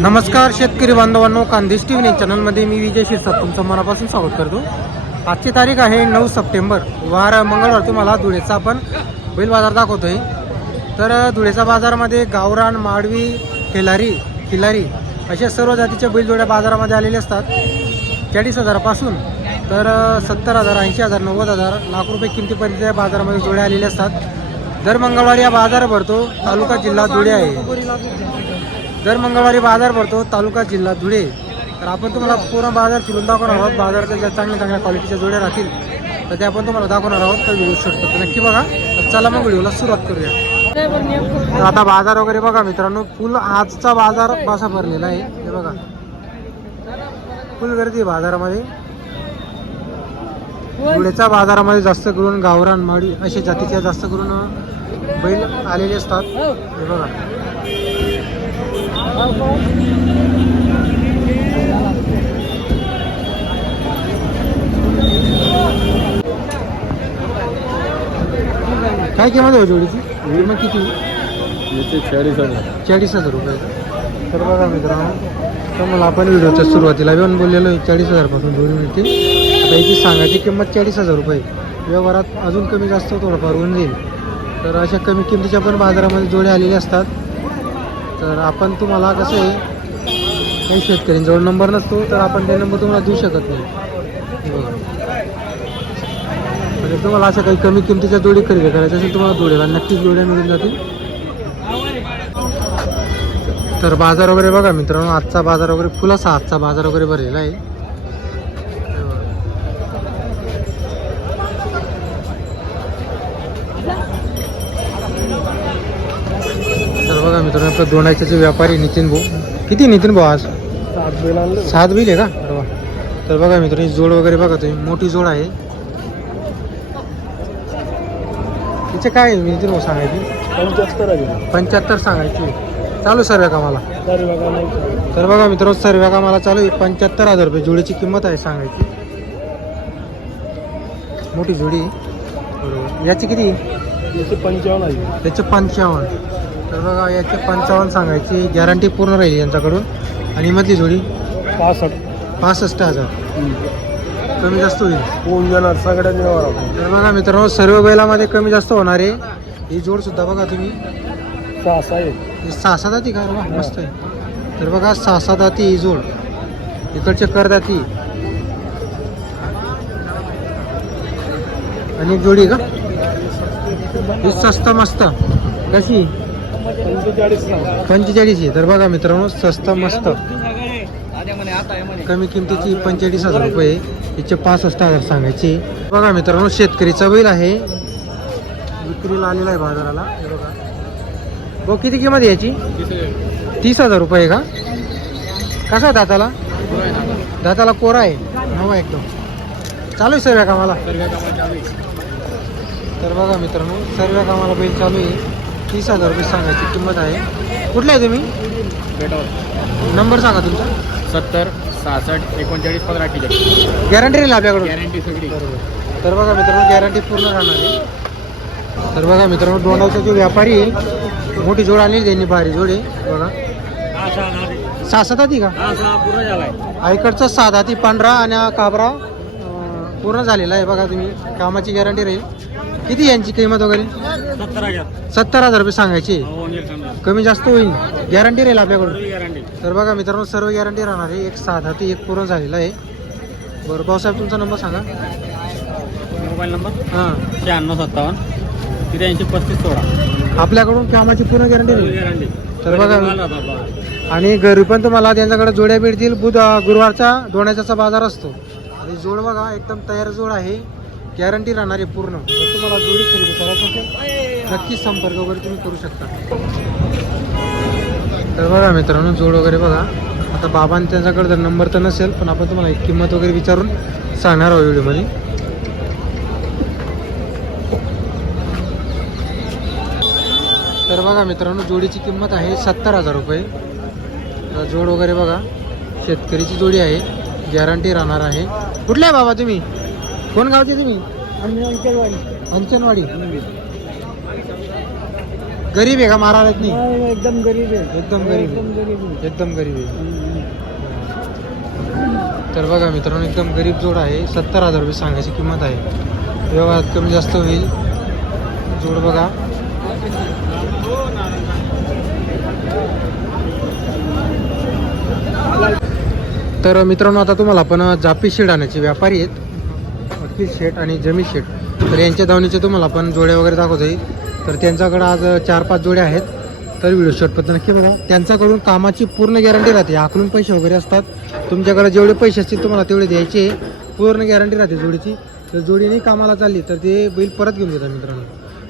नमस्कार शेतकरी बांधवांनो कांदेश टी व्ही चॅनलमध्ये मी विजय शिरसाट. तुमचं मनापासून स्वागत करतो. आजची तारीख आहे नऊ सप्टेंबर. वार मंगळवार तुम्हाला धुळेचा आपण बैल बाजार दाखवतोय. तर धुळेचा बाजारामध्ये गावरान माडवी खिलारी खिलारी अशा सर्व जातीच्या बैलजोड्या बाजारामध्ये आलेले असतात. चाळीस हजारापासून तर सत्तर हजार ऐंशी हजार नव्वद हजार लाख रुपये किमतीपर्यंत या बाजारामध्ये जोड्या आलेल्या असतात. दर मंगळवारी हा बाजार भरतो. तालुका जिल्हा धुळे आहे. दर मंगळवारी बाजार भरतो तालुका जिल्हा धुळे. तर आपण तुम्हाला पूर्ण बाजार फिरून दाखवणार आहोत. बाजाराच्या ज्या चांगल्या चांगल्या क्वालिटीच्या जोड्या राहतील तर ते आपण तुम्हाला दाखवणार आहोत. तर व्हिडिओ शूट करतो. नक्की बघा. तर चला मग व्हिडिओला सुरुवात करूया. तर आता बाजार वगैरे बघा मित्रांनो. फुल आजचा बाजार असा भरलेला आहे. हे बघा. फुल गर्दी आहे बाजारामध्ये. धुळेच्या बाजारामध्ये जास्त करून गावरान माडी अशा जातीच्या जास्त करून बैल आलेले असतात. हे बघा. काय किंमत आहे हो जोडीची? किंमत किती? याचे चाळीस हजार. चाळीस हजार रुपये. तर बघा मित्रांनो तर मला आपण व्हिडिओच्या सुरुवातीला येऊन बोललेलो आहे चाळीस हजारपासून जोडी मिळते. आता याची सांगायची किंमत चाळीस हजार रुपये. व्यवहारात अजून कमी जास्त थोडंफार होऊन जाईल. तर अशा कमी किमतीच्या पण बाजारामध्ये जोडे आलेले असतात. तर आपण तुम्हाला कसं आहे काही शेतकऱ्यांजवळ नंबर नसतो तर आपण ते नंबर तुम्हाला देऊ शकत नाही. बघा म्हणजे तुम्हाला अशा काही कमी किमतीच्या जोडी खरेदी करायच्या असेल तुम्हाला जोडीला नक्कीच जोड्या मिळून जातील. तर बाजार वगैरे बघा मित्रांनो आजचा बाजार वगैरे फुलासा आजचा बाजार वगैरे भरलेला आहे. बघा मित्रांनो आपलं दोंडाचे व्यापारी नितीन भाऊ. किती नितीन भाऊ आज? सात बैल आणलं सात बिल आहे का? अरे वा. तर बघा मित्रांनो जोड वगैरे बघा तुम्ही. मोठी जोड आहे. तिचे काय आहे? नितीन भाऊ सांगायची? पंच्याहत्तर आहे. पंच्याहत्तर सांगायची. चालू सर्व कामाला. तर बघा नाही तर बघा मित्रांनो सर्व कामाला चालू आहे. पंच्याहत्तर हजार रुपये जोडीची किंमत आहे सांगायची. मोठी जोडी बरोबर. याची किती? याचे पंचावन्न आहे. याचे पंचावन्न. तर बघा याचे पंचावन्न सांगायची. गॅरंटी पूर्ण राहील यांच्याकडून. आणि मधली जोडी? पासष्ट. पासष्ट हजार. कमी जास्त होईल. होऊन जाणार व्यवहार आपण तर बघा मित्रांनो सर्व बैलामध्ये कमी जास्त होणार आहे. ही जोड सुद्धा बघा तुम्ही. सहा सहा हे सात दाती का? वा, मस्त आहे. तर बघा सहा सात दाती ही जोड. इकडचे करदाती आणि एक जोडी का? ही स्वस्त मस्त. कशी? पंचेचाळीस आहे. तर बघा मित्रांनो स्वस्त मस्त. कमी किमतीची पंचेचाळीस हजार रुपये हिचे पासष्ट हजार सांगायचे. बघा मित्रांनो शेतकरीचा बैल आहे. विक्रीला आलेला आहे बाजाराला. हे बघा. भाऊ किती किंमत याची? तीस हजार रुपये का? कसा आहे दाताला? दाताला कोरा आहे. नवा एकदम. चालू आहे सर्व कामाला? तर बघा मित्रांनो सर्व कामाला बैल चालू आहे. तीस हजार रुपये सांगायची किंमत आहे. कुठले आहे तुम्ही? नंबर सांगा तुमचा. सत्तर सहासष्ट एकोणचाळीस पंधरा अठ्ठेचाळीस गॅरंटी राहील आपल्याकडून? गॅरंटी सगळी. बरोबर तर बघा मित्रांनो गॅरंटी पूर्ण राहणार आहे. तर बघा मित्रांनो डोंडाचा जो व्यापारी आहे मोठी जोड आलेली त्यांनी भारी जोड आहे. बघा. सहा सात हाती का? आईकडचा सात हाती पांढरा आणि काबरा पूर्ण झालेला आहे. बघा तुम्ही कामाची गॅरंटी राहील. किती यांची किंमत वगैरे? सत्तर हजार सत्तर हजार रुपये सांगायची. कमी जास्त होईल. गॅरंटी राहील आपल्याकडून? गॅरंटी तर बघा मित्रांनो सर्व गॅरंटी राहणार आहे. एक सात हाती एक पूर्ण झालेला आहे. बरं भाऊसाहेब तुमचा नंबर सांगा. मोबाईल नंबर हां. शहाण्णव सत्तावन्न. त्र्याऐंशी पस्तीस सोळा. आपल्याकडून कामाची पूर्ण गॅरंटी राहील. गॅरंटी तर बघा. आणि घरी पण तुम्हाला त्यांच्याकडे जोड्या मिळतील बुध गुरुवारचा दोण्याचा बाजार असतो. आणि जोड बघा एकदम तयार जोड आहे. गॅरंटी राहणार आहे पूर्ण. जर तुम्हाला जोडी खरेदी करायचं असेल नक्कीच संपर्क वगैरे तुम्ही करू शकता. तर बघा मित्रांनो जोड वगैरे बघा. आता बाबां त्यांच्याकडे जर नंबर तर नसेल पण आपण तुम्हाला एक किंमत वगैरे विचारून सांगणार आहोत व्हिडिओमध्ये. तर बघा मित्रांनो जोडीची किंमत आहे सत्तर हजार रुपये. जोड वगैरे बघा शेतकरीची जोडी आहे. गॅरंटी राहणार आहे. कुठल्या आहे बाबा तुम्ही? कोण गावचे तुम्ही? अंचनवाडी गरीब आहे का येत नाही एकदम गरीब आहे. एकदम गरीब आहे. एकदम गरीब आहे. एकदम गरीब आहे. तर बघा मित्रांनो एकदम गरीब जोड आहे. सत्तर हजार रुपये सांगायची किंमत आहे. व्यवहारात कमी जास्त होईल. जोड बघा. तर मित्रांनो आता तुम्हाला आपण जापी शेड आणायचे व्यापारी आहेत. वकील शेट आणि जमी शेट. तर यांच्या दावणीचे तुम्हाला आपण जोड्या वगैरे दाखवत आहे तर त्यांच्याकडं आज चार पाच जोड्या आहेत. तर व्हिडिओ शॉर्टपर्यंत नक्की बघा. त्यांच्याकडून कामाची पूर्ण गॅरंटी राहते. आकलून पैसे वगैरे असतात. तुमच्याकडे जेवढे पैसे असतील तुम्हाला तेवढे द्यायचे. पूर्ण गॅरंटी राहते जोडीची. तर जोडी नाही कामाला चालली तर ते बैल परत घेऊन देतात मित्रांनो.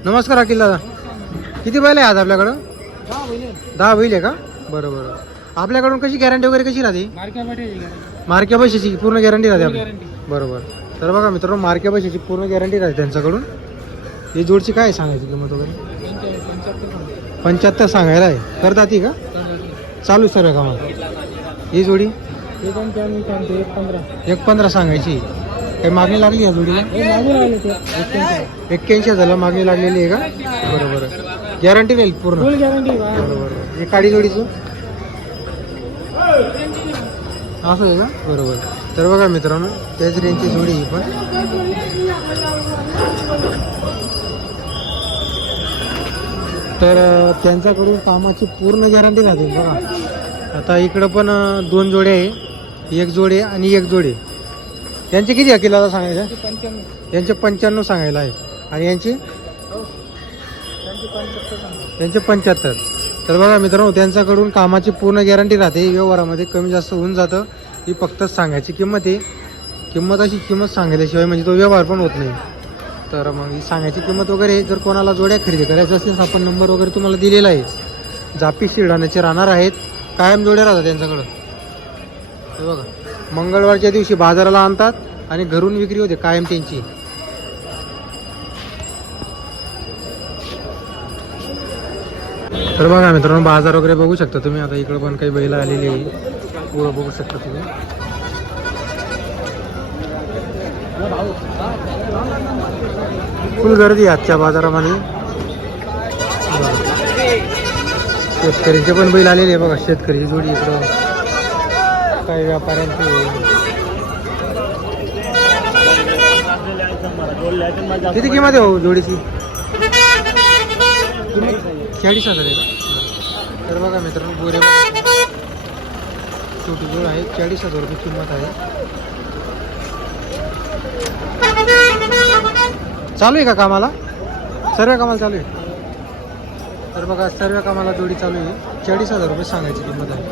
नमस्कार अखिल दादा. किती बैल आहे आज आपल्याकडं? दहा बैल आहे का? बरं बरं. आपल्याकडून कशी गॅरंटी वगैरे कशी राहते? मार्क्या पैशाची पूर्ण गॅरंटी राहते आपली. बरोबर. तर बघा मित्रांनो मार्क्या पैशाची पूर्ण गॅरंटी राहते त्यांच्याकडून. ही जोडची काय आहे सांगायची किंमत वगैरे? पंच्याहत्तर सांगायला आहे. करतात ती का? चालू सर्व कामात ही जोडी? एक पंधरा सांगायची. काही मागणी लागली या जोडीला? एक्क्याऐंशी हजारला मागणी लागलेली आहे का? बरोबर गॅरंटी राहील पूर्ण. बरोबर एक काडी जोडीचं? असं आहे का? बरोबर तर बघा मित्रांनो त्याच रेंजची जोडी ही पण. तर त्यांच्याकडून कामाची पूर्ण गॅरंटी राहते बघा. आता इकडं पण दोन जोडे आहे. एक जोडे आणि एक जोडे यांचे किती किलो सांगायचं? यांचे पंच्याण्णव. सांगायला आहे. आणि यांचे? त्यांचे पंच्याहत्तर. तर बघा मित्रांनो त्यांच्याकडून कामाची पूर्ण गॅरंटी राहते. व्यवहारामध्ये कमी जास्त होऊन जातं. ही फक्त सांगायची किंमत आहे. किंमत अशी किंमत सांगितल्याशिवाय म्हणजे तो व्यवहार पण होत नाही. तर मग ही सांगायची किंमत वगैरे जर कोणाला जोड्या खरेदी करायचं असेल आपण नंबर वगैरे तुम्हाला दिलेला आहे. जापी शिरडाण्याचे राहणार आहेत. कायम जोड्या राहतात त्यांच्याकडं. हे बघा. मंगळवारच्या दिवशी बाजाराला आणतात आणि घरून विक्री होते कायम त्यांची. तर बघा मित्रांनो बाजार वगैरे बघू शकता तुम्ही. आता इकडं पण काही बैल आलेली आहे. पुढं बघू शकता तुम्ही. फुल गर्दी आहे आजच्या बाजारामध्ये. शेतकऱ्यांचे पण बैल आलेले आहे बघा शेतकरी जोडी इकडं. काही व्यापाऱ्यांचे. किती किंमत आहे हो जोडीची? चाळीस हजार आहे तर बघा मित्रांनो बोरे बघा. छोटी जोड आहे. चाळीस हजार रुपये किंमत आहे. चालू आहे का कामाला? सर्व कामाला चालू आहे? तर बघा सर्व कामाला जोडी चालू आहे. चाळीस हजार रुपये सांगायची किंमत आहे.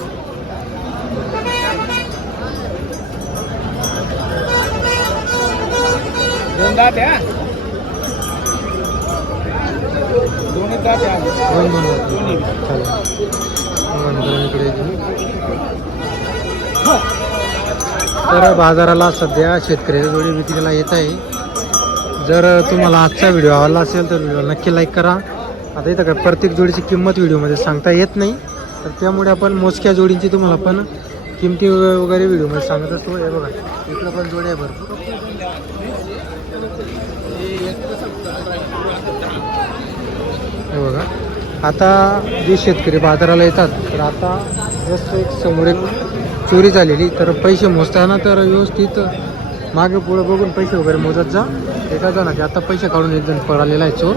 दोन दात आहे दोन्ही दात आहे दोन दोन जाती. चालेल. इकडे. तर बाजाराला सध्या शेतकऱ्याच्या जोडी विक्रीला येत आहे. जर तुम्हाला आजचा व्हिडिओ आवडला असेल तर व्हिडिओ नक्की लाईक करा. आता इथं काय प्रत्येक जोडीची किंमत व्हिडिओमध्ये सांगता येत नाही. तर त्यामुळे आपण मोजक्या जोडींची तुम्हाला पण किमती वगैरे व्हिडिओमध्ये सांगत असतो. हे बघा इकडं पण जोडी आहे भरपूर. हे बघा आता जे शेतकरी बाजाराला येतात तर आता जस्ट एक समोर एक चोरी झालेली. तर पैसे मोजताना तर व्यवस्थित मागे पुढं बघून पैसे वगैरे मोजत जा. एका जणाचे आता पैसे काढून एक जण पळालेला आहे चोर.